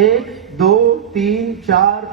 1, 2, 3, 4,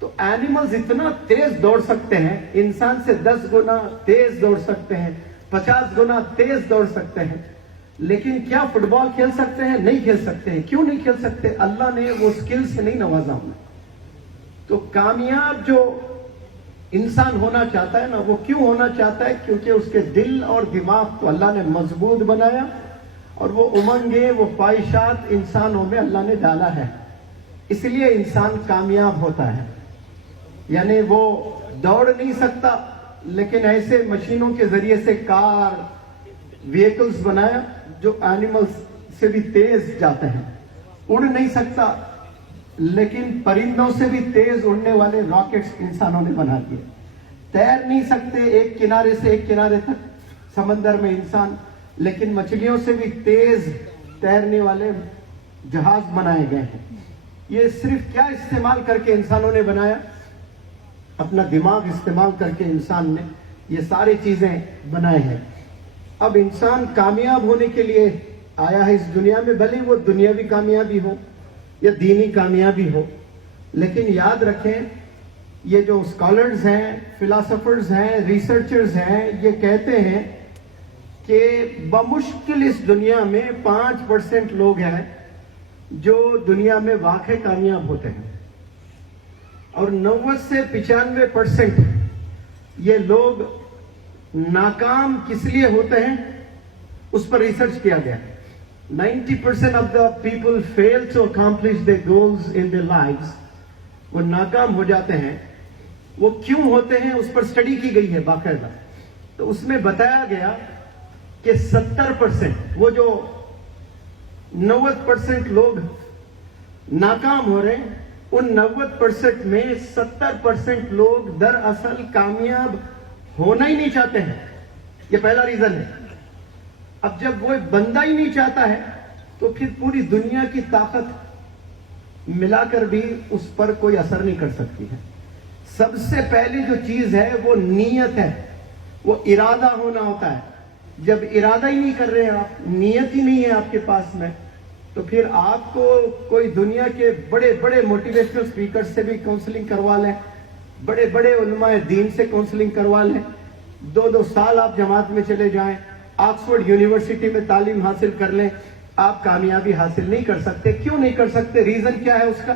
تو اینیملز اتنا تیز دوڑ سکتے ہیں، انسان سے 10 گنا تیز دوڑ سکتے ہیں، 50 گنا تیز دوڑ سکتے ہیں، لیکن کیا فٹ بال کھیل سکتے ہیں؟ نہیں کھیل سکتے ہیں۔ کیوں نہیں کھیل سکتے؟ اللہ نے وہ سکل سے نہیں نوازا انہیں۔ تو کامیاب جو انسان ہونا چاہتا ہے نا، وہ کیوں ہونا چاہتا ہے؟ کیونکہ اس کے دل اور دماغ کو اللہ نے مضبوط بنایا، اور وہ امنگیں، وہ خواہشات انسانوں میں اللہ نے ڈالا ہے، اس لیے انسان کامیاب ہوتا ہے۔ یعنی وہ دوڑ نہیں سکتا، لیکن ایسے مشینوں کے ذریعے سے کار، وہیکلز بنایا جو اینیملز سے بھی تیز جاتے ہیں۔ اڑ نہیں سکتا، لیکن پرندوں سے بھی تیز اڑنے والے راکٹس انسانوں نے بنا دیے۔ تیر نہیں سکتے ایک کنارے سے ایک کنارے تک سمندر میں انسان، لیکن مچھلیوں سے بھی تیز تیرنے والے جہاز بنائے گئے ہیں۔ یہ صرف کیا استعمال کر کے انسانوں نے بنایا؟ اپنا دماغ استعمال کر کے انسان نے یہ ساری چیزیں بنائے ہیں۔ اب انسان کامیاب ہونے کے لیے آیا ہے اس دنیا میں، بھلے وہ دنیاوی کامیابی ہو یا دینی کامیابی ہو، لیکن یاد رکھیں یہ جو اسکالرز ہیں، فلاسفرز ہیں، ریسرچرز ہیں، یہ کہتے ہیں کہ بمشکل اس دنیا میں 5% لوگ ہیں جو دنیا میں واقع کامیاب ہوتے ہیں، اور 90 سے 95% یہ لوگ ناکام کس لیے ہوتے ہیں، اس پر ریسرچ کیا گیا۔ 90% of the people fail to accomplish their goals in their lives. وہ ناکام ہو جاتے ہیں، وہ کیوں ہوتے ہیں اس پر اسٹڈی کی گئی ہے باقاعدہ۔ تو اس میں بتایا گیا کہ 70%، وہ جو 90% لوگ ناکام ہو رہے ہیں، ان 90% میں 70% لوگ دراصل کامیاب ہونا ہی نہیں چاہتے ہیں۔ یہ پہلا ریزن ہے۔ اب جب وہ بندہ ہی نہیں چاہتا ہے تو پھر پوری دنیا کی طاقت ملا کر بھی اس پر کوئی اثر نہیں کر سکتی ہے۔ سب سے پہلی جو چیز ہے وہ نیت ہے، وہ ارادہ ہونا ہوتا ہے۔ جب ارادہ ہی نہیں کر رہے ہیں آپ، نیت ہی نہیں ہے آپ کے پاس میں، تو پھر آپ کو کوئی دنیا کے بڑے بڑے موٹیویشنل اسپیکر سے بھی کاؤنسلنگ کروا لیں، بڑے بڑے علماء دین سے کاؤنسلنگ کروا لیں، 2 سال آپ جماعت میں چلے جائیں، آکسفورڈ یونیورسٹی میں تعلیم حاصل کر لیں، آپ کامیابی حاصل نہیں کر سکتے۔ کیوں نہیں کر سکتے؟ ریزن کیا ہے اس کا؟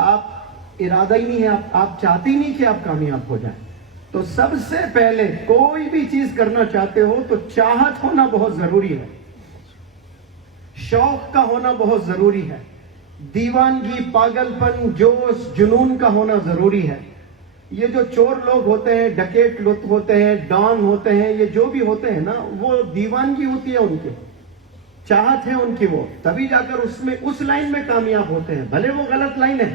آپ ارادہ ہی نہیں ہے، آپ چاہتے ہی نہیں کہ آپ کامیاب ہو جائیں۔ تو سب سے پہلے کوئی بھی چیز کرنا چاہتے ہو تو چاہت ہونا بہت ضروری ہے، شوق کا ہونا بہت ضروری ہے، دیوانگی، پاگل پن، جوش، جنون کا ہونا ضروری ہے۔ یہ جو چور لوگ ہوتے ہیں، ڈکیٹ لوگ ہوتے ہیں، ڈان ہوتے ہیں، یہ جو بھی ہوتے ہیں نا، وہ دیوانگی ہوتی ہے ان کی، چاہت ہے ان کی، وہ تبھی جا کر اس لائن میں کامیاب ہوتے ہیں۔ بھلے وہ غلط لائن ہے،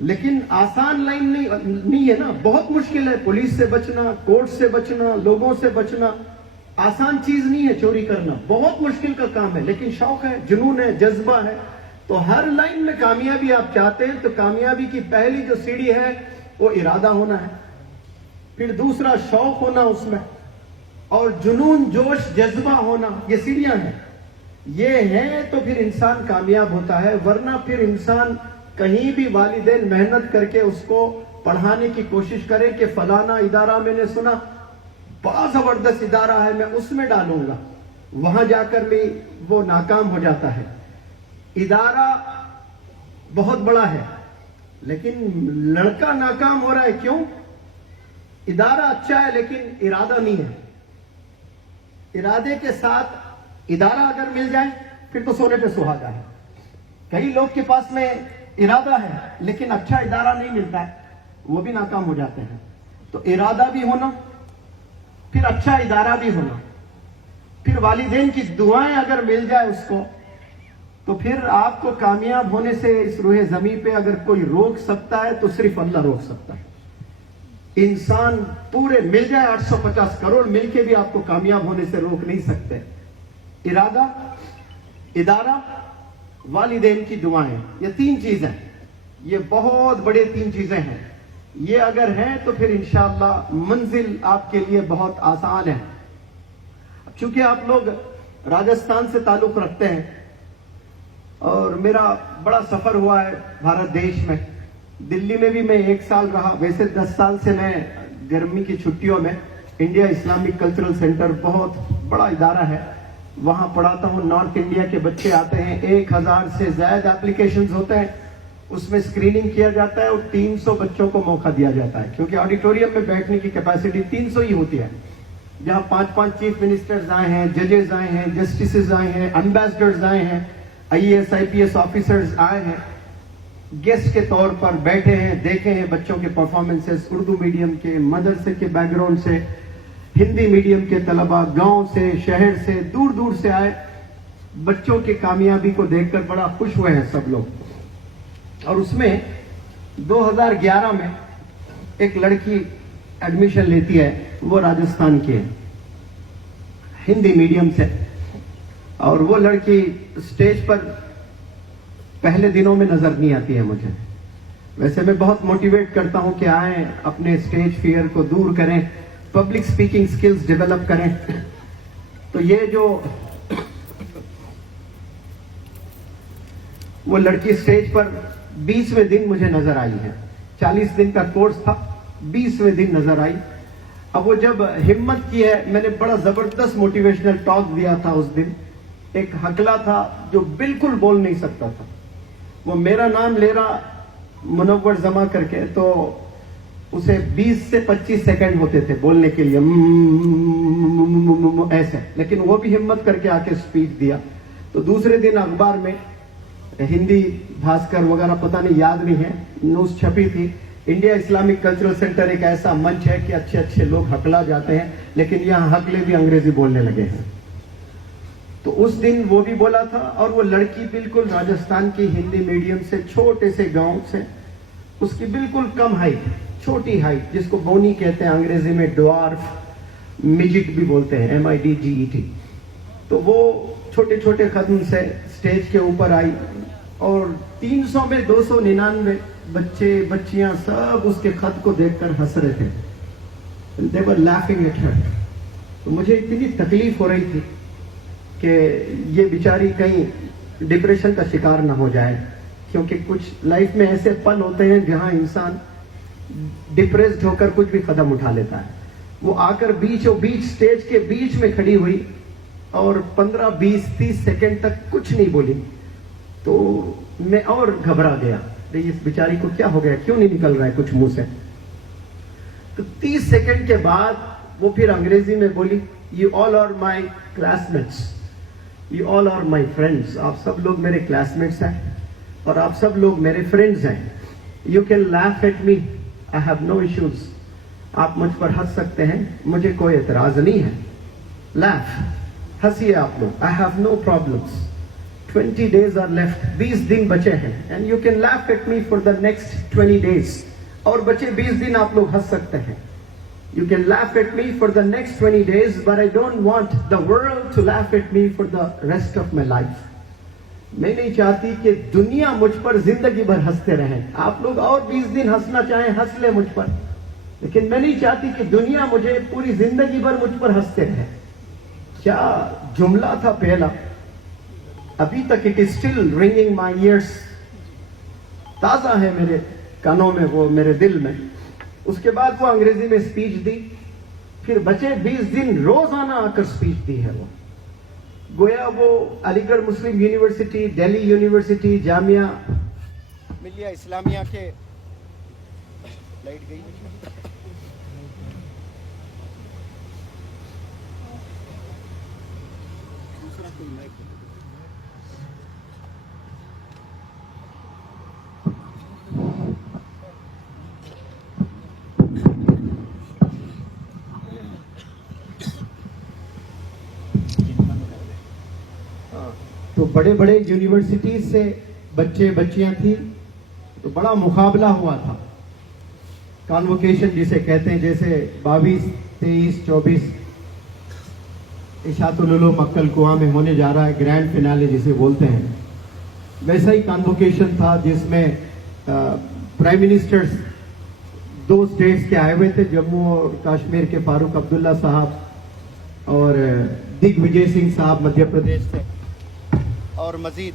لیکن آسان لائن نہیں ہے نا، بہت مشکل ہے۔ پولیس سے بچنا، کورٹ سے بچنا، لوگوں سے بچنا آسان چیز نہیں ہے۔ چوری کرنا بہت مشکل کا کام ہے، لیکن شوق ہے، جنون ہے، جذبہ ہے۔ تو ہر لائن میں کامیابی آپ چاہتے ہیں تو کامیابی کی پہلی جو سیڑھی ہے وہ ارادہ ہونا ہے، پھر دوسرا شوق ہونا اس میں، اور جنون، جوش، جذبہ ہونا، یہ سیڑھیاں ہیں۔ یہ ہے تو پھر انسان کامیاب ہوتا ہے، ورنہ پھر انسان کہیں بھی والدین محنت کر کے اس کو پڑھانے کی کوشش کرے کہ فلانا ادارہ میں نے سنا بڑا زبردست ادارہ ہے، میں اس میں ڈالوں گا، وہاں جا کر بھی وہ ناکام ہو جاتا ہے۔ ادارہ بہت بڑا ہے لیکن لڑکا ناکام ہو رہا ہے، کیوں؟ ادارہ اچھا ہے لیکن ارادہ نہیں ہے۔ ارادے کے ساتھ ادارہ اگر مل جائے پھر تو سونے پہ سہاگا ہے۔ کئی لوگ کے پاس میں ارادہ ہے لیکن اچھا ادارہ نہیں ملتا ہے، وہ بھی ناکام ہو جاتے ہیں۔ تو ارادہ بھی ہونا، پھر اچھا ادارہ بھی ہونا، پھر والدین کی دعائیں اگر مل جائے اس کو، تو پھر آپ کو کامیاب ہونے سے اس روح زمین پہ اگر کوئی روک سکتا ہے تو صرف اللہ روک سکتا ہے۔ انسان پورے مل جائے 850 کروڑ مل کے بھی آپ کو کامیاب ہونے سے روک نہیں سکتے۔ ارادہ، ادارہ، والدین کی دعائیں، یہ 3 چیزیں، یہ بہت بڑے 3 چیزیں ہیں۔ یہ اگر ہیں تو پھر انشاءاللہ منزل آپ کے لیے بہت آسان ہے۔ چونکہ آپ لوگ راجستھان سے تعلق رکھتے ہیں اور میرا بڑا سفر ہوا ہے بھارت دیش میں. دلی میں بھی میں 1 سال رہا. ویسے 10 سال سے میں گرمی کی چھٹیوں میں انڈیا اسلامک کلچرل سینٹر بہت بڑا ادارہ ہے وہاں پڑھاتا ہوں. نارتھ انڈیا کے بچے آتے ہیں, 1000 سے زائد اپلیکیشنز ہوتے ہیں, اس میں اسکریننگ کیا جاتا ہے اور 300 بچوں کو موقع دیا جاتا ہے کیونکہ آڈیٹوریم میں بیٹھنے کی کیپیسٹی 300 ہی ہوتی ہے. جہاں 5 چیف منسٹرز آئے ہیں, ججز آئے ہیں, جسٹسز آئے ہیں, امبیسڈرز آئے ہیں, IAS IPS آفیسرز آئے ہیں, گیسٹ کے طور پر بیٹھے ہیں, دیکھے ہیں بچوں کے پرفارمنسز, اردو میڈیم کے, مدرسے کے بیک گراؤنڈ سے, ہندی میڈیم کے طلبہ, گاؤں سے, شہر سے, دور دور سے آئے. بچوں کی کامیابی کو دیکھ کر بڑا خوش ہوئے ہیں سب لوگ. اور اس میں 2011 میں ایک لڑکی ایڈمیشن لیتی ہے, وہ راجستھان کی ہے, ہندی میڈیم سے. اور وہ لڑکی اسٹیج پر پہلے دنوں میں نظر نہیں آتی ہے مجھے. ویسے میں بہت موٹیویٹ کرتا ہوں کہ آئیں, اپنے اسٹیج فیئر کو دور کریں, پبلک سپیکنگ سکلز ڈیولپ کریں. تو یہ جو وہ لڑکی اسٹیج پر 20ویں دن مجھے نظر آئی ہے. 40 دن کا کورس تھا, 20ویں دن نظر آئی. اب وہ جب ہمت کی ہے, میں نے بڑا زبردست موٹیویشنل ٹاک دیا تھا اس دن. ایک ہکلا تھا جو بالکل بول نہیں سکتا تھا, وہ میرا نام لے رہا منور زما کر کے, تو اسے 20 سے 25 سیکنڈ ہوتے تھے بولنے کے لیے ایسے, لیکن وہ بھی ہمت کر کے آ کے اسپیچ دیا. تو دوسرے دن اخبار میں ہندی بھاسکر وغیرہ پتہ نہیں یاد نہیں ہے, نیوز چھپی تھی, انڈیا اسلامک کلچرل سینٹر ایک ایسا منچ ہے کہ اچھے اچھے لوگ ہکلا جاتے ہیں, لیکن یہاں ہکلے بھی انگریزی بولنے لگے ہیں. تو اس دن وہ بھی بولا تھا. اور وہ لڑکی بالکل راجستھان کی ہندی میڈیم سے, چھوٹے سے گاؤں سے, اس کی بالکل کم ہائٹ, چھوٹی ہائٹ, جس کو بونی کہتے ہیں انگریزی میں, ڈوارف, مجٹ بھی بولتے ہیں, MIDGET. تو وہ چھوٹے چھوٹے قدم سے اسٹیج کے اوپر آئی اور 300 میں 299 بچے بچیاں سب اس کے خط کو دیکھ کر ہنس رہے تھے. They were laughing at her. تو مجھے اتنی تکلیف ہو رہی تھی کہ یہ بیچاری کہیں ڈپریشن کا شکار نہ ہو جائے, کیونکہ کچھ لائف میں ایسے پل ہوتے ہیں جہاں انسان ڈپریسڈ ہو کر کچھ بھی قدم اٹھا لیتا ہے. وہ آ کر بیچوں بیچ اسٹیج کے بیچ میں کھڑی ہوئی اور 15 20 30 سیکنڈ تک کچھ نہیں بولی. تو میں اور گھبرا گیا, اس بیچاری کو کیا ہو گیا, کیوں نہیں نکل رہا ہے کچھ منہ سے. تو 30 سیکنڈ کے بعد وہ پھر انگریزی میں بولی, you all are my classmates, you all are my friends, آپ سب لوگ میرے کلاس میٹس ہیں اور آپ سب لوگ میرے فرینڈز ہیں. You can laugh at me, I have no issues, آپ مجھ پر ہنس سکتے ہیں, مجھے کوئی اعتراض نہیں ہے. لیف, ہنسیے آپ لوگ, آئی have know problems. 20 days are left, 20 دن بچے ہیں, and you can laugh at me for the next 20 days. اور بچے 20 دن آپ لوگ ہنس سکتے ہیں. You can laugh at me for the next 20 days, but I don't want the world to laugh at me for the rest of my life. میں نہیں چاہتی کہ دنیا مجھ پر زندگی بھر ہنستے رہیں. آپ لوگ اور 20 دن ہنسنا چاہیں ہنس لیں مجھ پر, لیکن میں نہیں چاہتی کہ دنیا مجھے پوری زندگی بھر مجھ پر ہنستے رہے. کیا جملہ تھا پہلا, ابھی تک it is still ringing my years, تازہ ہے میرے کانوں میں, وہ میرے دل میں. اس کے بعد وہ انگریزی میں اسپیچ دی, پھر بچے 20 دن روزانہ آ کر اسپیچ دی ہے. وہ گویا وہ علی گڑھ مسلم یونیورسٹی, دہلی یونیورسٹی, جامعہ ملیہ اسلامیہ کے لائٹ گئی تو بڑے بڑے یونیورسٹیز سے بچے بچیاں تھیں, تو بڑا مقابلہ ہوا تھا. کانوکیشن جسے کہتے ہیں, جیسے 22 23 24 اشاعت العلوم مکل کنواں میں ہونے جا رہا ہے, گرینڈ فینالے جسے بولتے ہیں, ویسا ہی کانوکیشن تھا جس میں پرائم منسٹرز 2 اسٹیٹس کے آئے ہوئے تھے, جموں اور کشمیر کے فاروق عبداللہ صاحب اور دگ وجے سنگھ صاحب مدھیہ پردیش سے, اور مزید